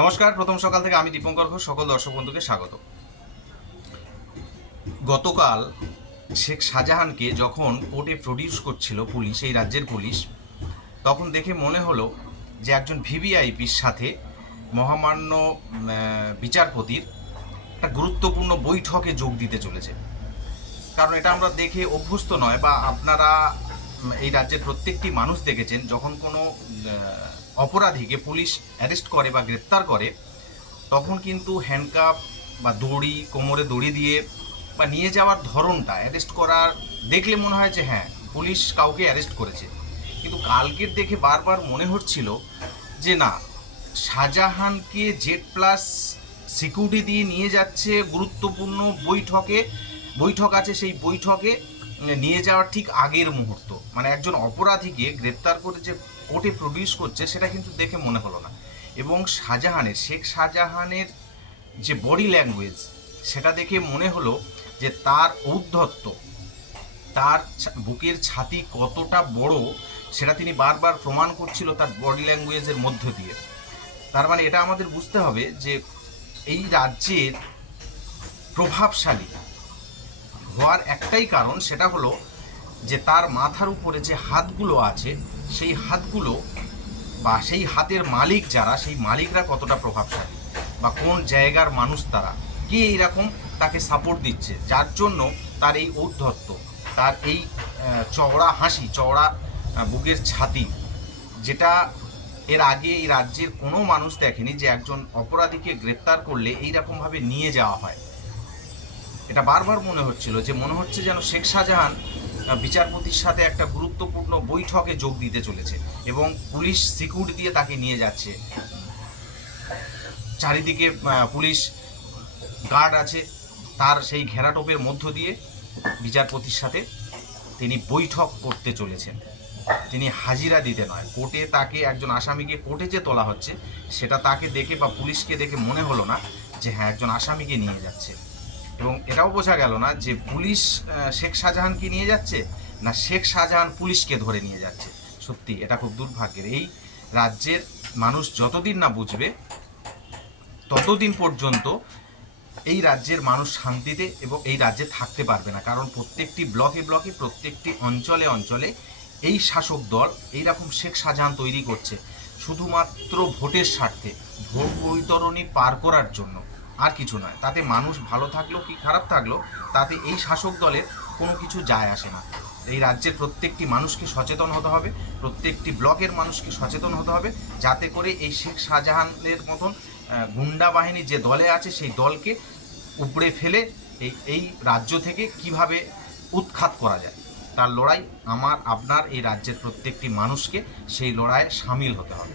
নমস্কার। প্রথম সকাল থেকে আমি দীপঙ্কর ঘোষ সকল দর্শক বন্ধুকে স্বাগত। গতকাল শেখ শাহজাহানকে যখন কোর্টে প্রডিউস করছিল পুলিশ, এই রাজ্যের পুলিশ, তখন দেখে মনে হলো যে একজন ভিভিআইপির সাথে মহামান্য বিচারপতির একটা গুরুত্বপূর্ণ বৈঠকে যোগ দিতে চলেছে। কারণ এটা আমরা দেখে অভ্যস্ত নয়, বা আপনারা এই রাজ্যের প্রত্যেকটি মানুষ দেখেছেন, যখন কোনো অপরাধীকে পুলিশ অ্যারেস্ট করে বা গ্রেপ্তার করে তখন কিন্তু হ্যান্ডকাপ বা দড়ি, কোমরে দড়ি দিয়ে বা নিয়ে যাওয়ার ধরনটা অ্যারেস্ট করার দেখলে মনে হয় যে হ্যাঁ পুলিশ কাউকে অ্যারেস্ট করেছে। কিন্তু কালকের দেখে বারবার মনে হচ্ছিল যে না, শাহজাহানকে Z+ সিকিউরিটি দিয়ে নিয়ে যাচ্ছে গুরুত্বপূর্ণ বৈঠক আছে, সেই বৈঠকে নিয়ে যাওয়ার ঠিক আগের মুহূর্ত। মানে একজন অপরাধীকে গ্রেপ্তার করে যে কোর্টে প্রডিউস করছে সেটা কিন্তু দেখে মনে হলো না। এবং শেখ শাহজাহানের যে বডি ল্যাঙ্গুয়েজ, সেটা দেখে মনে হলো যে তার ঔদ্ধত্য, তার বুকের ছাতি কতটা বড় সেটা তিনি বারবার প্রমাণ করছিল তার বডি ল্যাঙ্গুয়েজের মধ্য দিয়ে। তার মানে এটা আমাদের বুঝতে হবে যে এই রাজ্যের প্রভাবশালী হওয়ার একটাই কারণ, সেটা হলো যে তার মাথার উপরে যে হাতগুলো আছে সেই হাতগুলো বা সেই হাতের মালিক যারা, সেই মালিকরা কতটা প্রভাবশালী বা কোন জায়গার মানুষ, তারা কে এইরকম তাকে সাপোর্ট দিচ্ছে, যার জন্য তার এই ঔদ্ধত্য, তার এই চওড়া হাসি, চওড়া বুকের ছাতি, যেটা এর আগে এই রাজ্যের কোনো মানুষ দেখেনি যে একজন অপরাধীকে গ্রেপ্তার করলে এইরকমভাবে নিয়ে যাওয়া হয়। এটা বারবার মনে হচ্ছে যেন শেখ শাহজাহান বিচারপতির সাথে একটা গুরুত্বপূর্ণ বৈঠকে যোগ দিতে চলেছে এবং পুলিশ সিকিউরিটি দিয়ে তাকে নিয়ে যাচ্ছে। চারিদিকে পুলিশ গার্ড আছে, তার সেই ঘেরাটোপের মধ্য দিয়ে বিচারপতির সাথে তিনি বৈঠক করতে চলেছেন। তিনি হাজিরা দিতে নয়, কোর্টে তাকে, একজন আসামিকে কোর্টে যে তোলা হচ্ছে সেটা তাকে দেখে বা পুলিশকে দেখে মনে হলো না যে হ্যাঁ একজন আসামিকে নিয়ে যাচ্ছে। এবং এটাও বোঝা গেল না যে পুলিশ শেখ শাহজাহানকে নিয়ে যাচ্ছে না শেখ শাহজাহান পুলিশকে ধরে নিয়ে যাচ্ছে। সত্যি এটা খুব দুর্ভাগ্যের। এই রাজ্যের মানুষ যতদিন না বুঝবে ততদিন পর্যন্ত এই রাজ্যের মানুষ শান্তিতে এবং এই রাজ্যে থাকতে পারবে না। কারণ প্রত্যেকটি ব্লকে ব্লকে, প্রত্যেকটি অঞ্চলে অঞ্চলে এই শাসক দল এইরকম শেখ শাহজাহান তৈরি করছে শুধুমাত্র ভোটের স্বার্থে, ভোট বৈতরণী পার করার জন্য, আর কিছু নয়। তাতে মানুষ ভালো থাকলো কি খারাপ থাকলো তাতে এই শাসক দলের কোনো কিছু যায় আসে না। এই রাজ্যের প্রত্যেকটি মানুষকে সচেতন হতে হবে, প্রত্যেকটি ব্লকের মানুষকে সচেতন হতে হবে, যাতে করে এই শেখ শাহজাহানের মতন গুন্ডা বাহিনী যে দলে আছে সেই দলকে উপড়ে ফেলে এই রাজ্য থেকে কিভাবে উৎখাত করা যায় তার লড়াই আমার আপনার এই রাজ্যের প্রত্যেকটি মানুষকে সেই লড়াইয়ে সামিল হতে হবে।